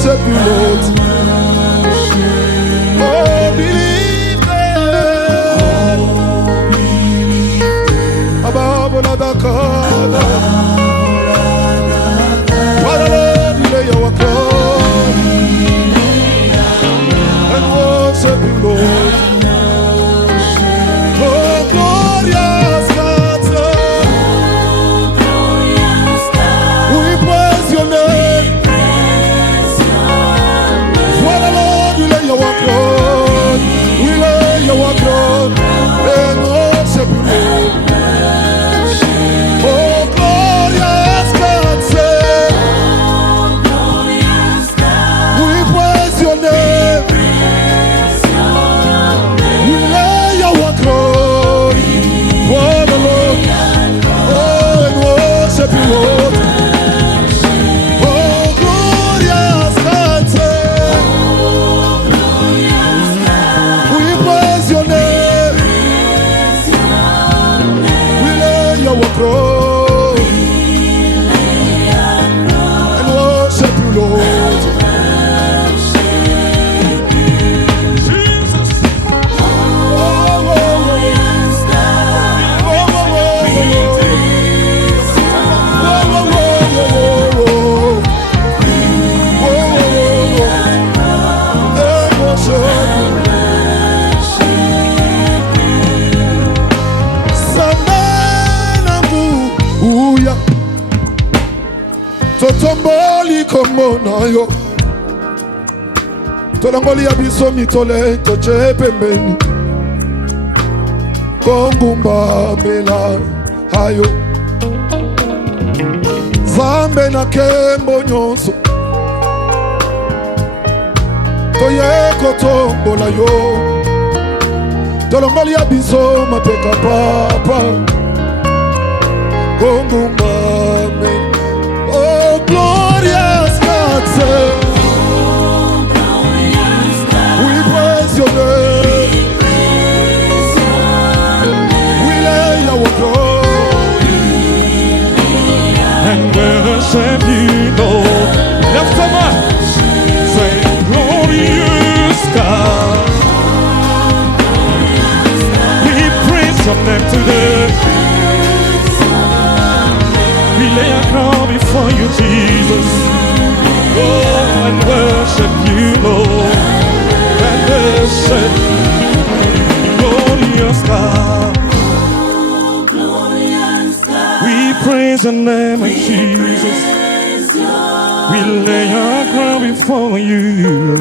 worship you, Lord. Oh, believe them. Above all other God. Father, Lord, we lay our crown and worship you, Lord. Oh, glorious God, we praise your name. Father, Lord, we lay our crown. We lay our crown and worship you, Lord. Oh, glorious God, we praise your name. We lay our crown for the Lord. Oh, and worship you, Lord. Oh, glorious God, we praise your name. We lay our crown and worship you, Lord. Jesus. Oh, oh, oh. Totomboli komona yo tolangoli ya biso mitole toche pembeni kongumba mela hayo zambe na kembo nyonso toye kotombola yo tolangoli ya biso mapeka papa kongumba mela. Oh, glorious God, we praise your name. We lay our crown and worship you, Lord. Lift them up. Say, glorious God. We praise your name today. We lay our crown before you, Jesus. Oh, and worship you, Lord. And worship glorious God. We praise the name of Jesus. We lay our crown before you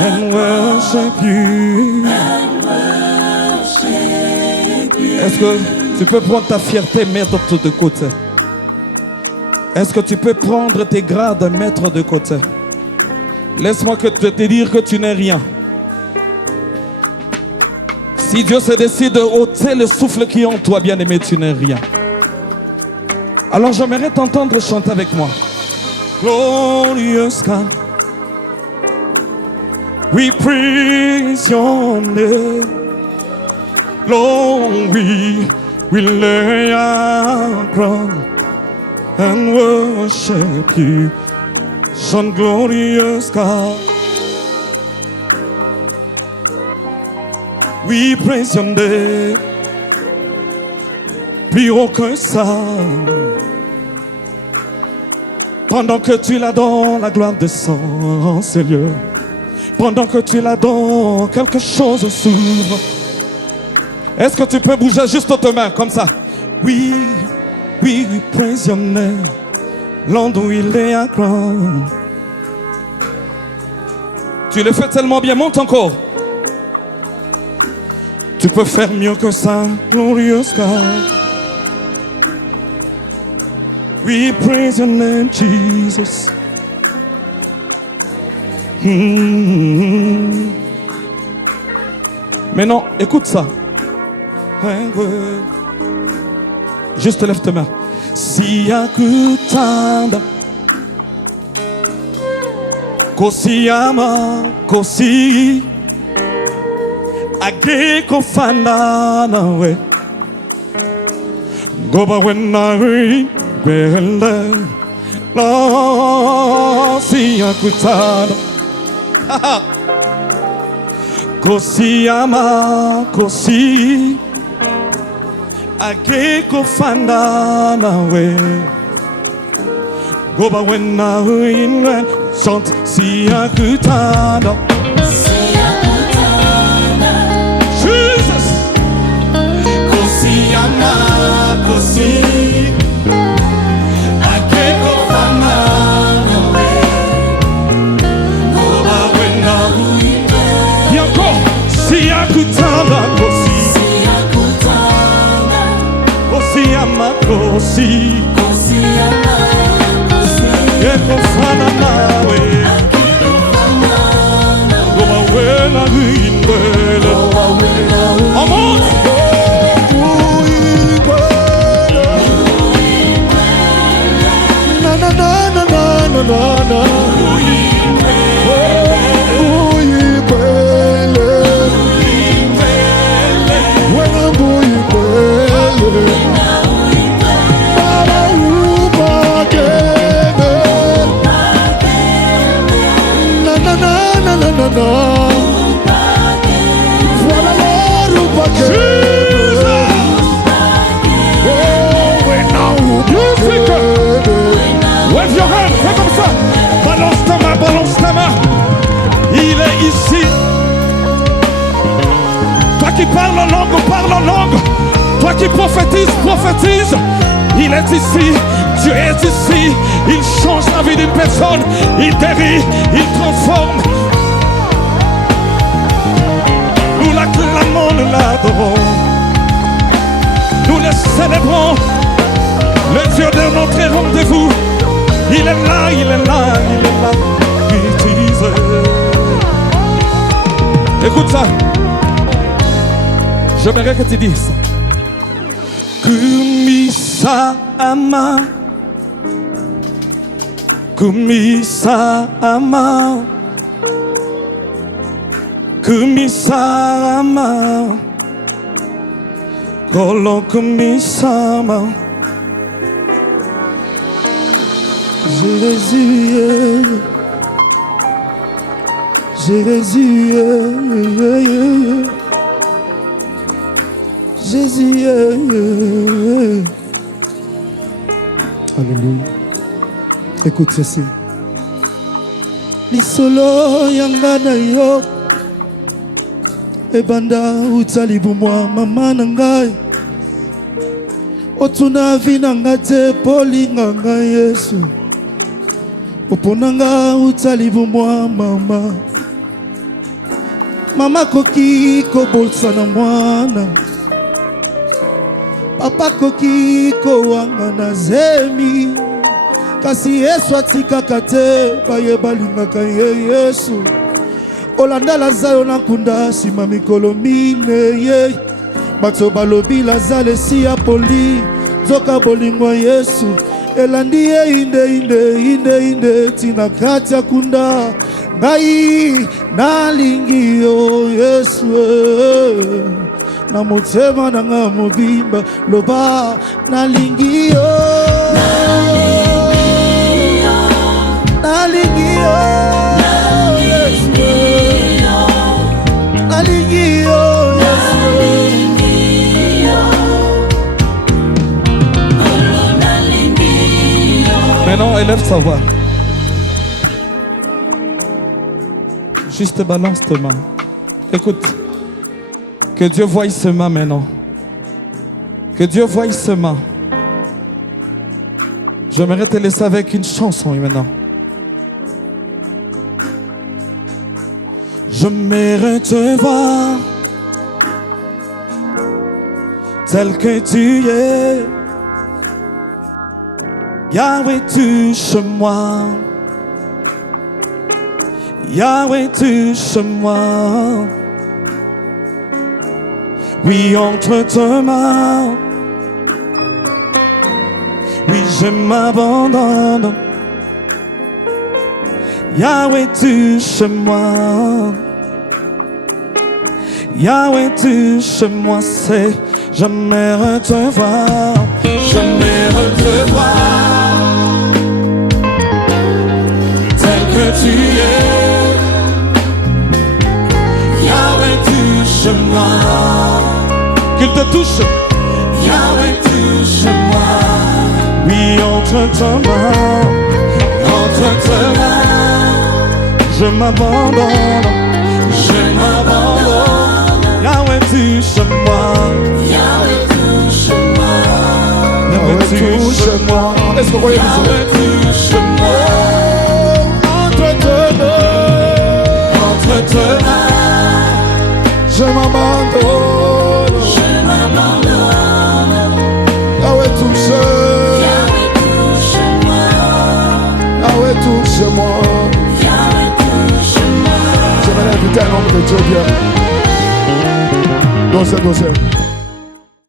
and worship you. Est-ce que tu peux prendre ta fierté et mettre de côté? Est-ce que tu peux prendre tes grades et mettre de côté? Laisse-moi te dire que tu n'es rien. Si Dieu se décide de ôter le souffle qui est en toi, bien-aimé, tu n'es rien. Alors j'aimerais t'entendre chanter avec moi. Glorious God, we praise your name. Lord, we lay our crown and worship you, son glorious God. We praise your name, plus haut que ça. Pendant que tu l'adores, la gloire descend, Seigneur. Pendant que tu l'adores, quelque chose s'ouvre. Est-ce que tu peux bouger juste tes mains comme ça? We praise your name. Lord, we lay our crown. Tu le fais tellement bien, monte encore. Tu peux faire mieux que ça, glorious God. We praise your name, Jesus. Maintenant, écoute ça. Juste lève tes mains. Si akutanda kosiyama kosi ageko fanana we goba when I belle lost siakutana kosiyama kosi akekofanda nawe goba wena uinwen chante siakutana Jesus kosiyama kosi akekofanda nawe goba wena uinwen yako siakutana kosi kosiyama kosi akekofanda nawe goba wena uinwen amor na na na na na na na na Wave your hand, fais comme ça. Balance ta main, balance ta main. Il est ici. Toi qui parles en langue, parle en langue. Toi qui prophétise, prophétise. Il est ici, Dieu est ici. Il change la vie d'une personne. Il guérit, il transforme. Nous l'acclamons, nous l'adorons. Nous le célébrons. Le Dieu de notre rendez-vous. Il est là, il est là, il est là. Il utilise. Écoute ça. J'aimerais que tu dises ça. Kumisa ama. Kumisa ama. Kumisa ama. Kolo kumisa ama. Jésus, Jésus, Jésus. Alléluia. Écoute ceci. Lisolo yanga na yo ebanda utali bumwa mama na ngai otuna vina ngate polinga ngai Yesu oponanga utali bumwa mama mama koki kobolsa na mwana papa koki kowanga na zemi kasi Yesu atikaka te baye balingaka ye Yesu olanda Lazaro na nkunda nsima mikolo mine ye bato balobi Lazaro esi ya poli nzoka bolingo Yesu elandi ye inde tina kati ya kunda ngai nalingi yo Yesu na motema nanga mobimba loba nalingi yo nalingi yo nalingi yo Maintenant, élève sa voix. Juste balance tes mains. Écoute. Que Dieu voie ses mains maintenant. Que Dieu voie ses mains. J'aimerais te laisser avec une chanson maintenant. J'aimerais te voir tel que tu es. Yahweh, touche-moi. Yahweh, touche-moi. Oui, entre tes mains. Oui, je m'abandonne. Yahweh, touche-moi. Yahweh, touche-moi, c'est j'aimerais te voir. J'aimerais te voir tel que tu es. Yahweh, touche-moi. Qu'il te touche. Yahweh, touche-moi. Oui, entre tes mains, je m'abandonne, je m'abandonne. Yahweh, touche-moi. Yahweh, touche-moi. Yahweh, touche-moi. Est-ce que vous voyez Yahweh, touche-moi. Entre tes mains, je m'abandonne. je m'abandonne. Yahweh, touche. Yahweh, touche-moi. Yahweh, touche-moi. Yahweh, touche-moi. Je vais l'inviter un homme de Dieu bien. Dansez, dansez.